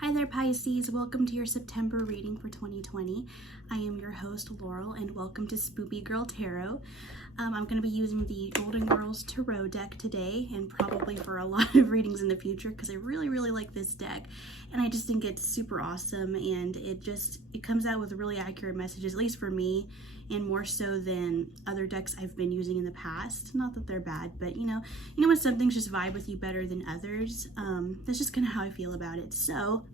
Hi there, Pisces. Welcome to your September reading for 2020. I am your host, Laurel, and welcome to Spoopy Girl Tarot. I'm going to be using the Golden Girls Tarot deck today and probably for a lot of readings in the future because I really like this deck and I just think it's super awesome, and it comes out with really accurate messages, at least for me, and more so than other decks I've been using in the past. Not that they're bad, but you know when some things just vibe with you better than others. That's just kind of how I feel about it. So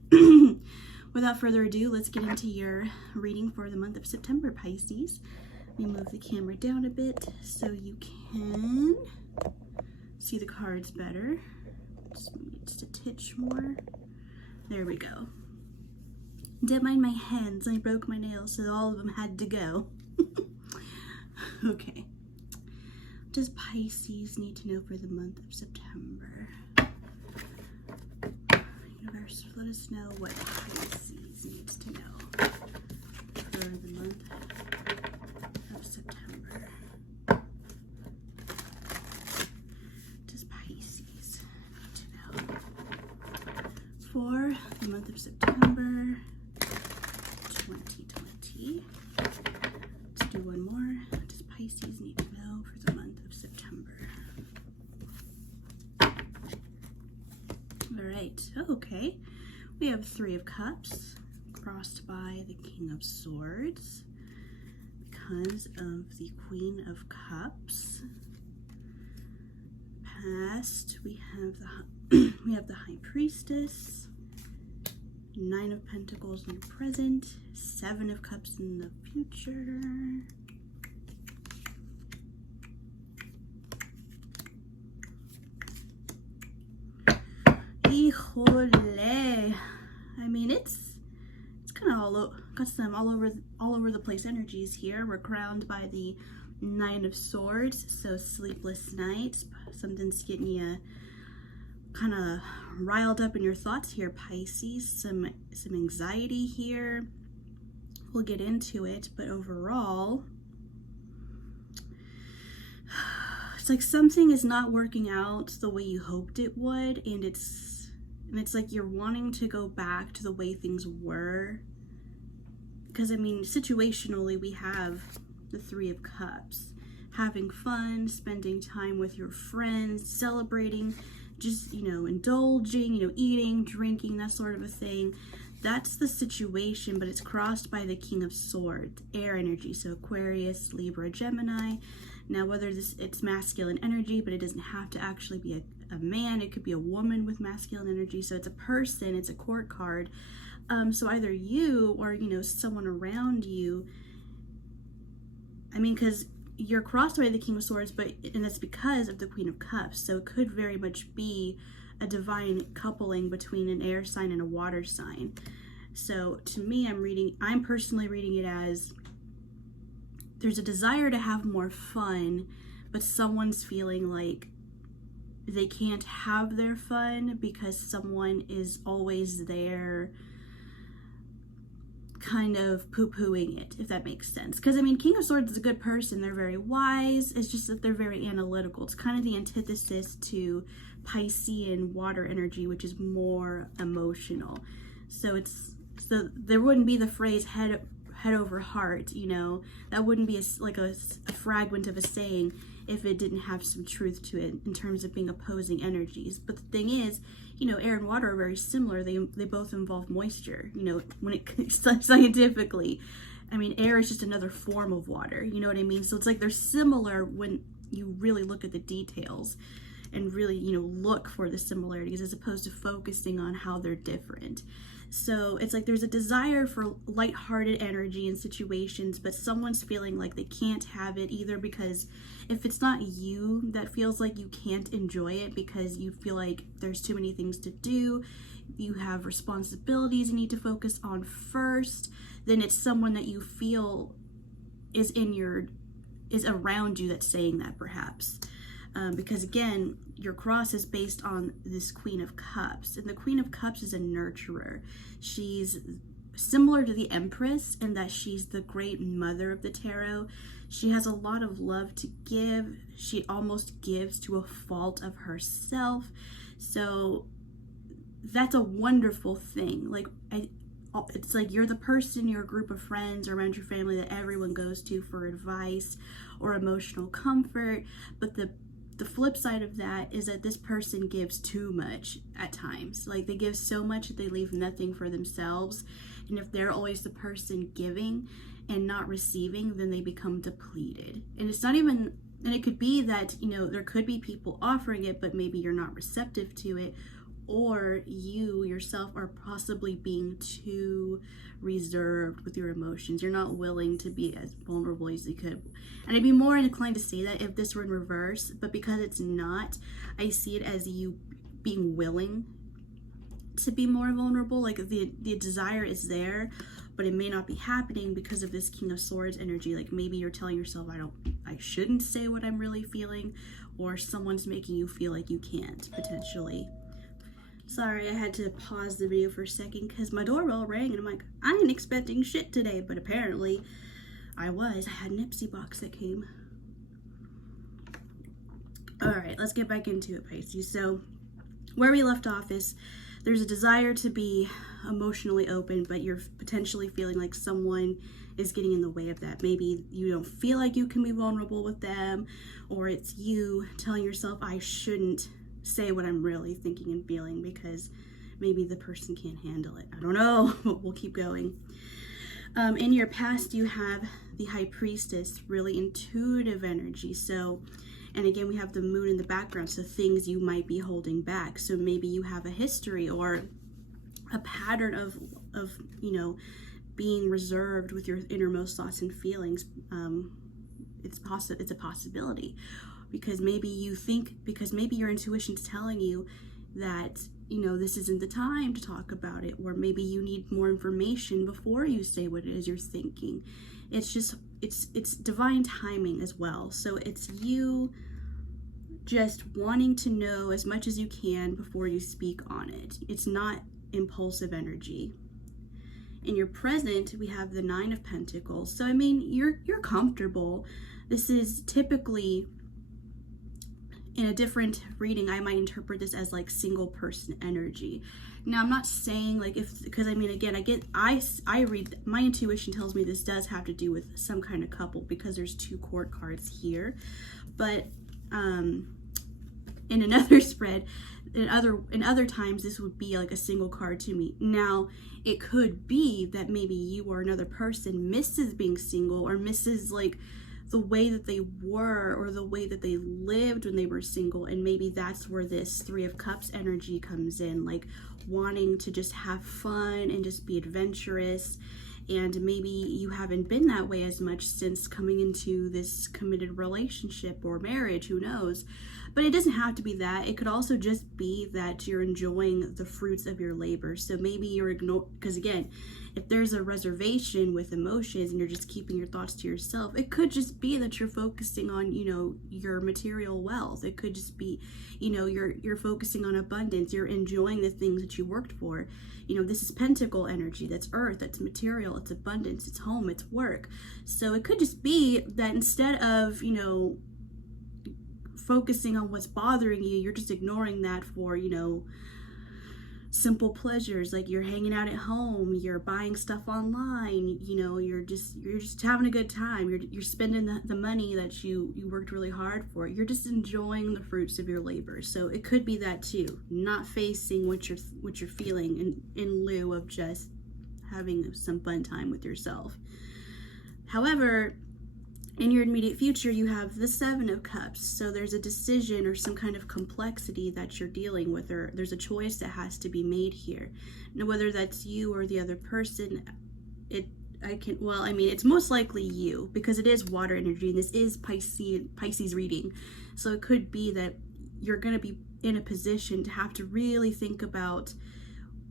without further ado, let's get into your reading for the month of September, Pisces. Let me move the camera down a bit so you can see the cards better. Just a titch more. There we go. Don't mind my hands. I broke my nails, so all of them had to go. Okay. What does Pisces need to know for the month of September? Universe, let us know what Pisces needs to know for the month of September. What does Pisces need to know for the month of September 2020? Let's do one more. What does Pisces need to know for the month of September? All right, okay. We have Three of Cups crossed by the King of Swords because of the Queen of Cups. Past, we have the High Priestess, Nine of Pentacles in the present, Seven of Cups in the future. Híjole. I mean, it's kind of got some all over the place energies here. We're crowned by the Nine of Swords, so sleepless nights. Something's getting you kind of riled up in your thoughts here, Pisces. Some anxiety here. We'll get into it, but overall, it's like something is not working out the way you hoped it would, and it's like you're wanting to go back to the way things were. Because I mean, situationally, we have the Three of Cups, having fun, spending time with your friends, celebrating, just, indulging, eating, drinking, that sort of a thing. That's the situation, but it's crossed by the King of Swords, air energy, so Aquarius, Libra, Gemini. Now, whether it's masculine energy, but it doesn't have to actually be a man. It could be a woman with masculine energy. So it's a person, it's a court card. So either you or, someone around you, I mean, because you're crossed by the King of Swords, and that's because of the Queen of Cups. So it could very much be a divine coupling between an air sign and a water sign. So to me, I'm personally reading it as there's a desire to have more fun, but someone's feeling like they can't have their fun because someone is always there kind of poo-pooing it, if that makes sense. Because, I mean, King of Swords is a good person. They're very wise. It's just that they're very analytical. It's kind of the antithesis to Piscean water energy, which is more emotional. So there wouldn't be the phrase head over heart, that wouldn't be a fragment of a saying if it didn't have some truth to it in terms of being opposing energies. But the thing is, air and water are very similar. They both involve moisture, when it scientifically. I mean, air is just another form of water, you know what I mean? So it's like they're similar when you really look at the details and really, look for the similarities as opposed to focusing on how they're different. So it's like there's a desire for lighthearted energy in situations, but someone's feeling like they can't have it either because if it's not you that feels like you can't enjoy it because you feel like there's too many things to do, you have responsibilities you need to focus on first, then it's someone that you feel is around you that's saying that, perhaps. Because again, your cross is based on this Queen of Cups, and the Queen of Cups is a nurturer. She's similar to the Empress in that she's the great mother of the tarot. She has a lot of love to give. She almost gives to a fault of herself. So that's a wonderful thing. Like, it's like you're the person, your group of friends or around your family that everyone goes to for advice or emotional comfort. But the flip side of that is that this person gives too much at times. Like, they give so much that they leave nothing for themselves. And if they're always the person giving and not receiving, then they become depleted. And it's not even, and it could be that, you know, there could be people offering it, but maybe you're not receptive to it, or you yourself are possibly being too reserved with your emotions. You're not willing to be as vulnerable as you could. And I'd be more inclined to say that if this were in reverse, but because it's not, I see it as you being willing to be more vulnerable. Like, the desire is there, but it may not be happening because of this King of Swords energy. Like, maybe you're telling yourself, I shouldn't say what I'm really feeling, or someone's making you feel like you can't, potentially. Sorry, I had to pause the video for a second because my doorbell rang and I'm like, I ain't expecting shit today, but apparently I was. I had an Ipsy box that came. Alright, let's get back into it, Pisces. So, where we left off is there's a desire to be emotionally open, but you're potentially feeling like someone is getting in the way of that. Maybe you don't feel like you can be vulnerable with them, or it's you telling yourself, I shouldn't say what I'm really thinking and feeling because maybe the person can't handle it. I don't know, but we'll keep going. In your past, you have the High Priestess, really intuitive energy. So, and again, we have the moon in the background, so things you might be holding back. So maybe you have a history or a pattern of you know, being reserved with your innermost thoughts and feelings. It's a possibility. Because maybe your intuition's telling you that, you know, this isn't the time to talk about it, or maybe you need more information before you say what it is you're thinking. It's just, it's divine timing as well. So it's you just wanting to know as much as you can before you speak on it. It's not impulsive energy. In your present, we have the Nine of Pentacles. So, I mean, you're comfortable. This is typically, in a different reading, I might interpret this as like single person energy. Now, I'm not saying like because I mean, again, I read, my intuition tells me this does have to do with some kind of couple because there's two court cards here. But in another spread, in other times, this would be like a single card to me. Now, it could be that maybe you or another person misses being single, or misses like the way that they were or the way that they lived when they were single, and maybe that's where this Three of Cups energy comes in, like wanting to just have fun and just be adventurous. And maybe you haven't been that way as much since coming into this committed relationship or marriage, who knows. But it doesn't have to be that. It could also just be that you're enjoying the fruits of your labor. So maybe you're ignoring, because again, if there's a reservation with emotions and you're just keeping your thoughts to yourself, it could just be that you're focusing on, you know, your material wealth. It could just be, you know, you're focusing on abundance. You're enjoying the things that you worked for. You know, this is pentacle energy. That's earth, that's material, it's abundance, it's home, it's work. So it could just be that instead of, you know, focusing on what's bothering you, you're just ignoring that for, you know, simple pleasures, like you're hanging out at home, you're buying stuff online, you know, you're just having a good time, you're spending the money that you worked really hard for, you're just enjoying the fruits of your labor. So it could be that too, not facing what you're feeling in lieu of just having some fun time with yourself. However, in your immediate future, you have the Seven of Cups. So there's a decision or some kind of complexity that you're dealing with, or there's a choice that has to be made here. Now, whether that's you or the other person, it's most likely you, because it is water energy, and this is Pisces reading. So it could be that you're going to be in a position to have to really think about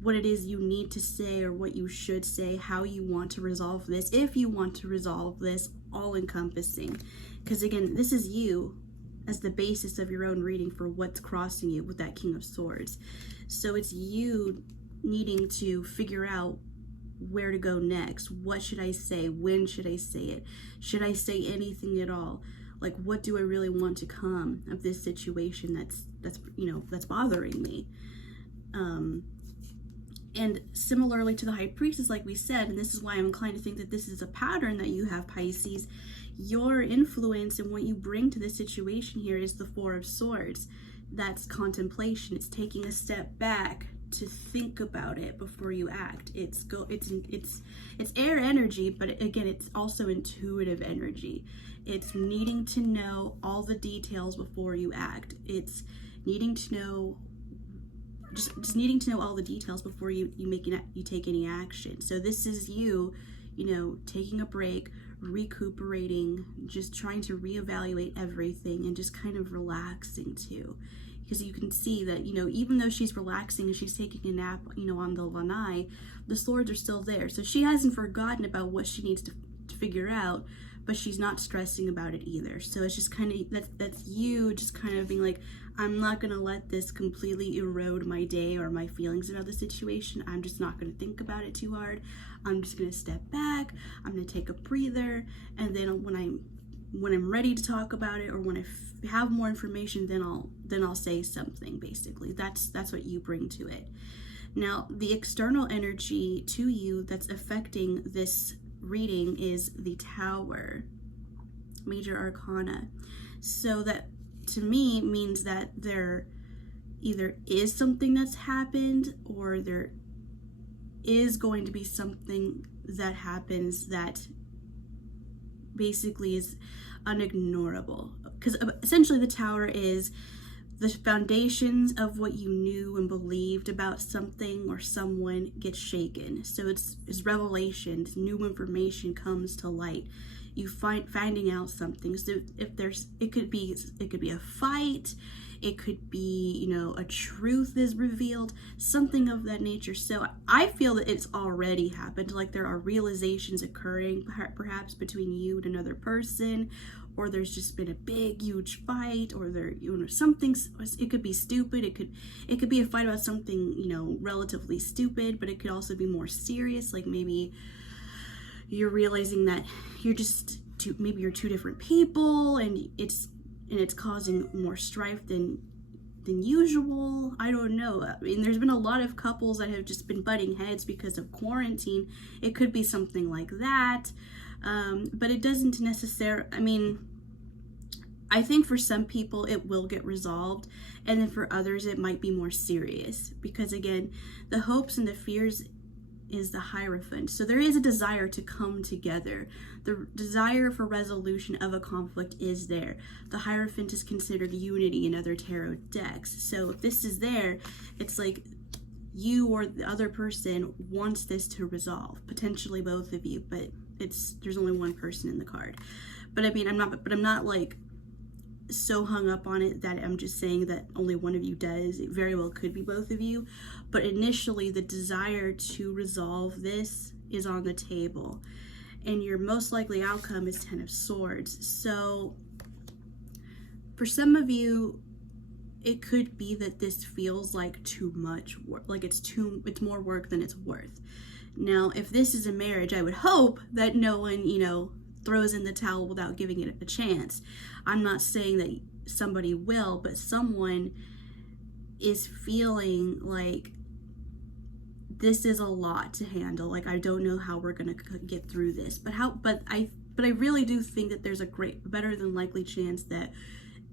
what it is you need to say, or what you should say, how you want to resolve this, if you want to resolve this, all encompassing. Because again, this is you as the basis of your own reading for what's crossing you with that King of Swords. So it's you needing to figure out where to go next. What should I say? When should I say it? Should I say anything at all? Like, what do I really want to come of this situation that's bothering me? And similarly to the High Priestess, like we said, and this is why I'm inclined to think that this is a pattern that you have, Pisces, your influence and what you bring to the situation here is the Four of Swords. That's contemplation. It's taking a step back to think about it before you act. It's air energy, but again, it's also intuitive energy. It's needing to know all the details before you act. It's needing to know just needing to know all the details before you take any action. So this is you taking a break, recuperating, just trying to reevaluate everything and just kind of relaxing too. Because you can see that, even though she's relaxing and she's taking a nap, on the lanai, the swords are still there. So she hasn't forgotten about what she needs to figure out, but she's not stressing about it either. So it's just kind of, that's you just kind of being like, I'm not going to let this completely erode my day or my feelings about the situation. I'm just not going to think about it too hard. I'm just going to step back. I'm going to take a breather. And then when I'm ready to talk about it, or when I have more information, then I'll say something. Basically, that's what you bring to it. Now, the external energy to you that's affecting this reading is the Tower, Major Arcana. So that to me means that there either is something that's happened, or there is going to be something that happens that basically is unignorable. Because essentially the Tower is the foundations of what you knew and believed about something or someone gets shaken. So it's revelations, new information comes to light. You finding out something. So if it could be a fight, it could be, a truth is revealed, something of that nature. So I feel that it's already happened. Like there are realizations occurring perhaps between you and another person, or there's just been a big, huge fight, or something. It could be stupid. It could be a fight about something, relatively stupid, but it could also be more serious. Like maybe you're realizing that you're two different people, and it's causing more strife than usual. I don't know. I mean, there's been a lot of couples that have just been butting heads because of quarantine. It could be something like that. But it doesn't necessarily, I think for some people it will get resolved, and then for others it might be more serious, because again, the hopes and the fears is the Hierophant. So there is a desire to come together. The desire for resolution of a conflict is there. The Hierophant is considered unity in other tarot decks. So if this is there, it's like you or the other person wants this to resolve, potentially both of you, but there's only one person in the card. But I'm not like so hung up on it that I'm just saying that only one of you does. It very well could be both of you, but initially the desire to resolve this is on the table, and your most likely outcome is Ten of Swords. So for some of you, it could be that this feels like too much work, like it's more work than it's worth. Now, if this is a marriage, I would hope that no one, throws in the towel without giving it a chance. I'm not saying that somebody will, but someone is feeling like this is a lot to handle. Like, I don't know how we're gonna get through this, but I really do think that there's a better than likely chance that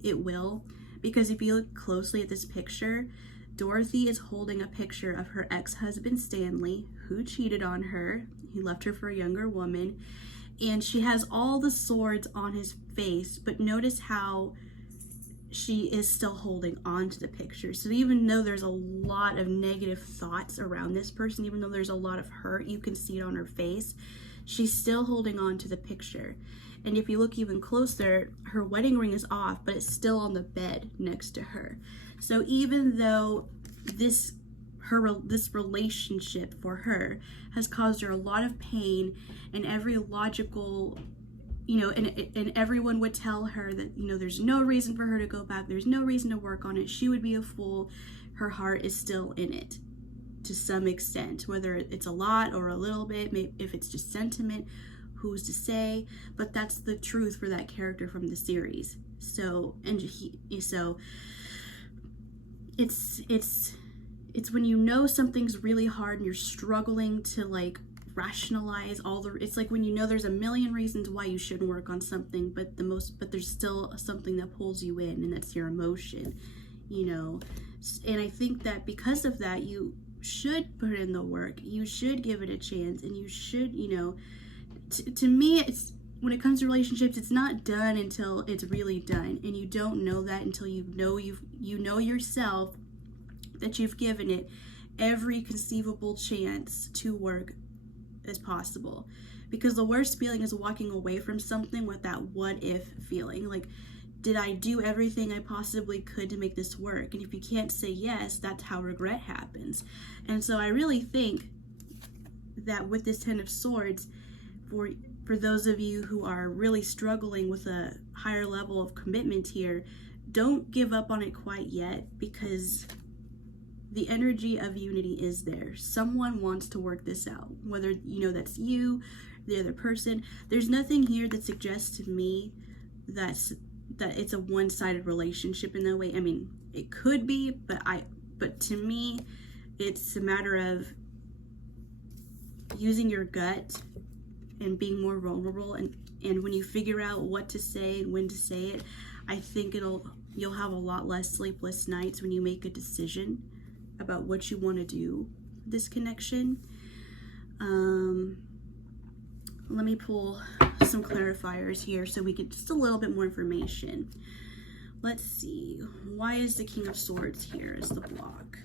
it will, because if you look closely at this picture, Dorothy is holding a picture of her ex-husband Stanley, who cheated on her. He left her for a younger woman, and she has all the swords on his face, but notice how she is still holding on to the picture. So even though there's a lot of negative thoughts around this person, even though there's a lot of hurt, you can see it on her face, she's still holding on to the picture. And if you look even closer, her wedding ring is off, but it's still on the bed next to her. So even though this relationship for her has caused her a lot of pain, and every logical, and everyone would tell her that, there's no reason for her to go back, there's no reason to work on it, she would be a fool, her heart is still in it to some extent, whether it's a lot or a little bit, maybe if it's just sentiment, who's to say, but that's the truth for that character from the series. So, it's it's when you know something's really hard and you're struggling to like rationalize all the, it's like when you know there's a million reasons why you shouldn't work on something, but there's still something that pulls you in, and that's your emotion, you know. And I think that because of that, you should put in the work, you should give it a chance, and you should, you know, to me, it's, when it comes to relationships, it's not done until it's really done, and you don't know that until you know yourself that you've given it every conceivable chance to work as possible. Because the worst feeling is walking away from something with that what if feeling, like, did I do everything I possibly could to make this work? And if you can't say yes, that's how regret happens. And so I really think that with this Ten of Swords, for those of you who are really struggling with a higher level of commitment here, don't give up on it quite yet, because the energy of unity is there. Someone wants to work this out, whether, you know, that's you, the other person. There's nothing here that suggests to me that it's a one-sided relationship in that way. I mean, it could be, but to me, it's a matter of using your gut and being more vulnerable, and when you figure out what to say and when to say it, I think you'll have a lot less sleepless nights when you make a decision about what you want to do this connection. Let me pull some clarifiers here so we get just a little bit more information. Let's see, why is the King of Swords here as the block?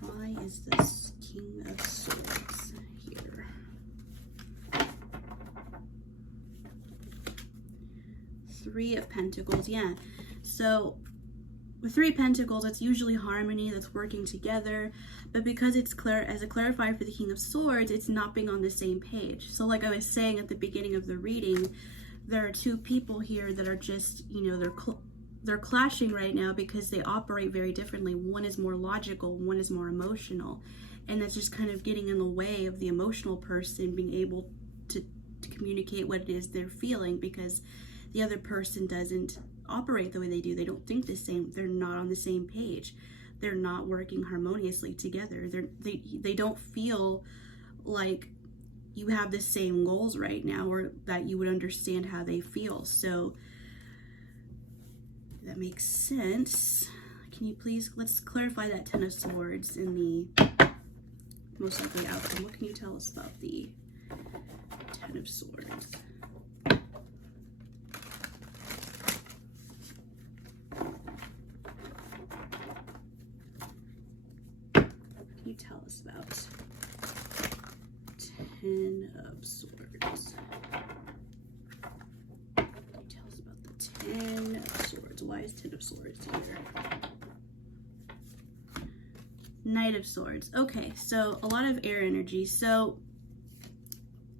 Why is this King of Swords here? Three of Pentacles, yeah. So with Three of Pentacles, it's usually harmony that's working together, but because it's as a clarifier for the King of Swords, it's not being on the same page. So like I was saying at the beginning of the reading, there are two people here that are just, you know, they're clashing right now because they operate very differently. One is more logical, one is more emotional, and that's just kind of getting in the way of the emotional person being able to communicate what it is they're feeling, because the other person doesn't operate the way they do. They don't think the same. They're not on the same page. They're not working harmoniously together. They don't feel like you have the same goals right now, or that you would understand how they feel. So that makes sense. Can you please, let's clarify that Ten of Swords in the most likely outcome. What can you tell us about the Ten of Swords? Can you tell us about Ten of Swords? Can you tell us about the Ten of Swords? Why is Ten of Swords here? Knight of Swords. Okay, so a lot of air energy. So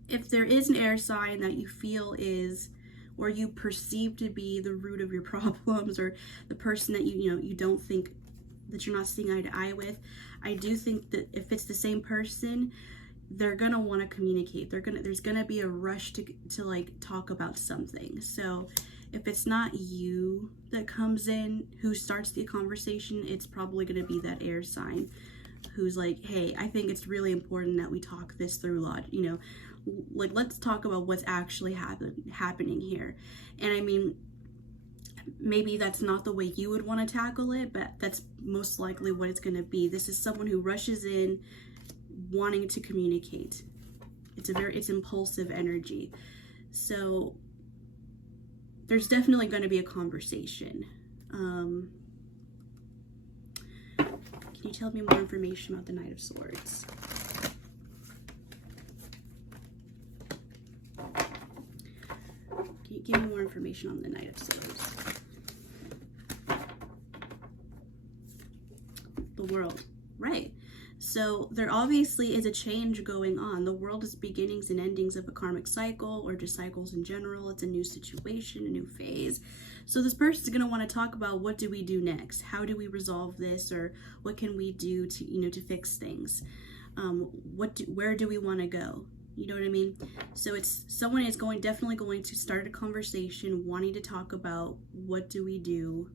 if there is an air sign that you feel is, or you perceive to be the root of your problems, or the person that you don't think, that you're not seeing eye to eye with, I do think that if it's the same person, they're gonna want to communicate. There's gonna be a rush to like talk about something. So if it's not you that comes in who starts the conversation, it's probably gonna be that air sign who's like, hey, I think it's really important that we talk this through, like, let's talk about what's actually happening here. And I mean, maybe that's not the way you would want to tackle it, but that's most likely what it's going to be. This is someone who rushes in wanting to communicate. It's impulsive energy. So there's definitely going to be a conversation. Can you tell me more information about the Knight of Swords? Can you give me more information on the Knight of Swords? The World, right. So there obviously is a change going on. The world is beginnings and endings of a karmic cycle, or just cycles in general. It's a new situation, a new phase. So this person's going to want to talk about, what do we do next? How do we resolve this? Or what can we do to fix things? Where do we want to go? You know what I mean? So someone is definitely going to start a conversation, wanting to talk about, what do we do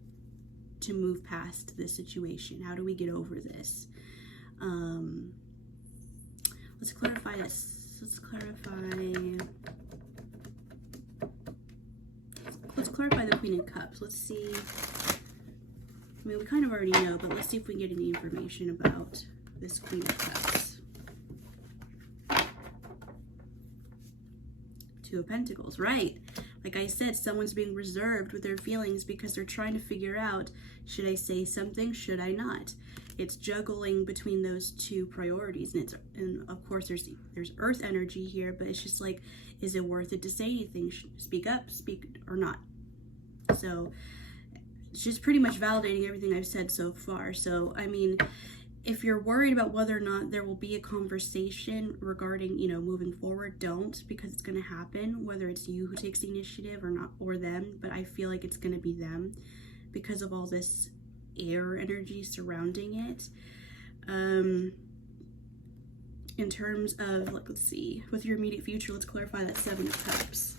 to move past this situation? How do we get over this? Let's clarify this. Let's clarify the Queen of Cups. Let's see. I mean, we kind of already know, but let's see if we can get any information about this Queen of Cups. Two of Pentacles, right? Like I said, someone's being reserved with their feelings because they're trying to figure out, should I say something? Should I not? It's juggling between those two priorities. And of course there's earth energy here, but it's just like, is it worth it to say anything? Speak up, speak or not? So it's just pretty much validating everything I've said so far. So, I mean, if you're worried about whether or not there will be a conversation regarding, you know, moving forward, don't, because it's going to happen, whether it's you who takes the initiative or not, or them. But I feel like it's going to be them because of all this air energy surrounding it. In terms of, let's see, with your immediate future, let's clarify that Seven of Cups.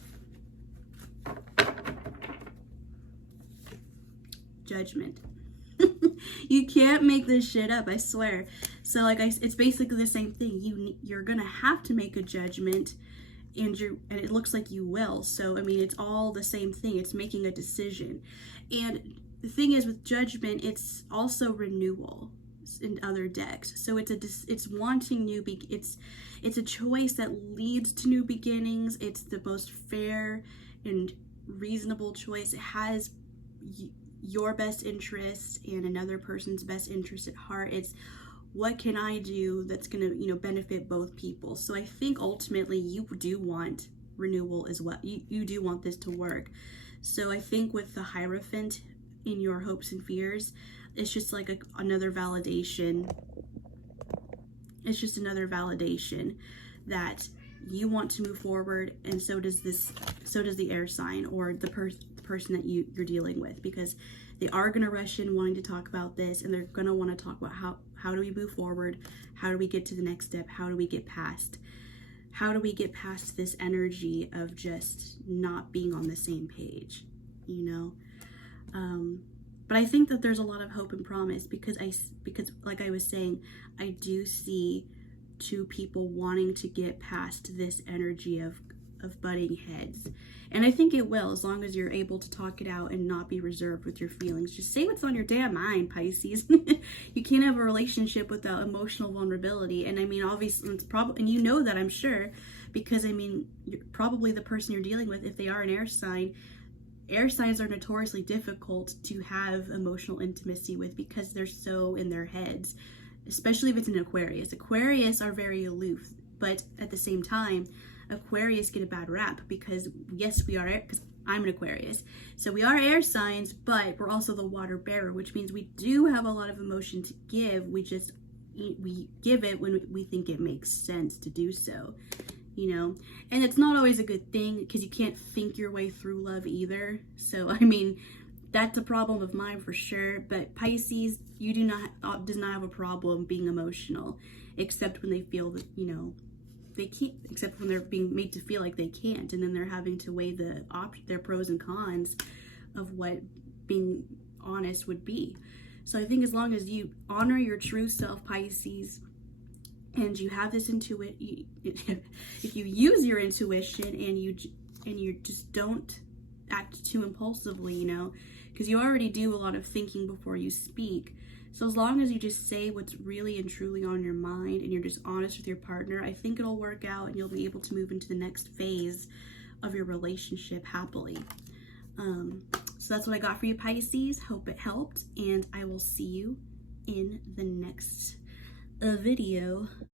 Judgment. You can't make this shit up, I swear. So like it's basically the same thing. You're gonna have to make a judgment, and it looks like you will. So I mean, it's all the same thing. It's making a decision. And the thing is, with Judgment, it's also renewal in other decks. So it's wanting it's a choice that leads to new beginnings. It's the most fair and reasonable choice. It has your best interest and another person's best interest at heart. It's what can I do that's gonna, you know, benefit both people. So I think ultimately you do want renewal as well. You do want this to work. So I think with the Hierophant in your hopes and fears, it's just like another validation. It's just another validation that you want to move forward, and so does the air sign or the person that you're dealing with, because they are going to rush in wanting to talk about this, and they're going to want to talk about how do we move forward, how do we get to the next step, how do we get past this energy of just not being on the same page, you know. But I think that there's a lot of hope and promise because like I was saying, I do see two people wanting to get past this energy of butting heads. And I think it will, as long as you're able to talk it out and not be reserved with your feelings. Just say what's on your damn mind, Pisces. You can't have a relationship without emotional vulnerability. And I mean, obviously, it's probably, and you know that, I'm sure, because I mean, you're probably the person you're dealing with, if they are an air signs are notoriously difficult to have emotional intimacy with because they're so in their heads, especially if it's an Aquarius. Aquarius are very aloof, but at the same time, Aquarius get a bad rap because, yes, we are air, because I'm an Aquarius. So we are air signs, but we're also the water bearer, which means we do have a lot of emotion to give. We give it when we think it makes sense to do so, you know. And it's not always a good thing because you can't think your way through love either. So I mean, that's a problem of mine for sure. But Pisces, you does not have a problem being emotional, except when they feel that, you know, they can't, except when they're being made to feel like they can't, and then they're having to weigh their pros and cons of what being honest would be. So I think as long as you honor your true self, Pisces, and you have this intuition, if you use your intuition and you just don't act too impulsively, you know, because you already do a lot of thinking before you speak. So as long as you just say what's really and truly on your mind and you're just honest with your partner, I think it'll work out and you'll be able to move into the next phase of your relationship happily. So that's what I got for you, Pisces. Hope it helped, and I will see you in the next video.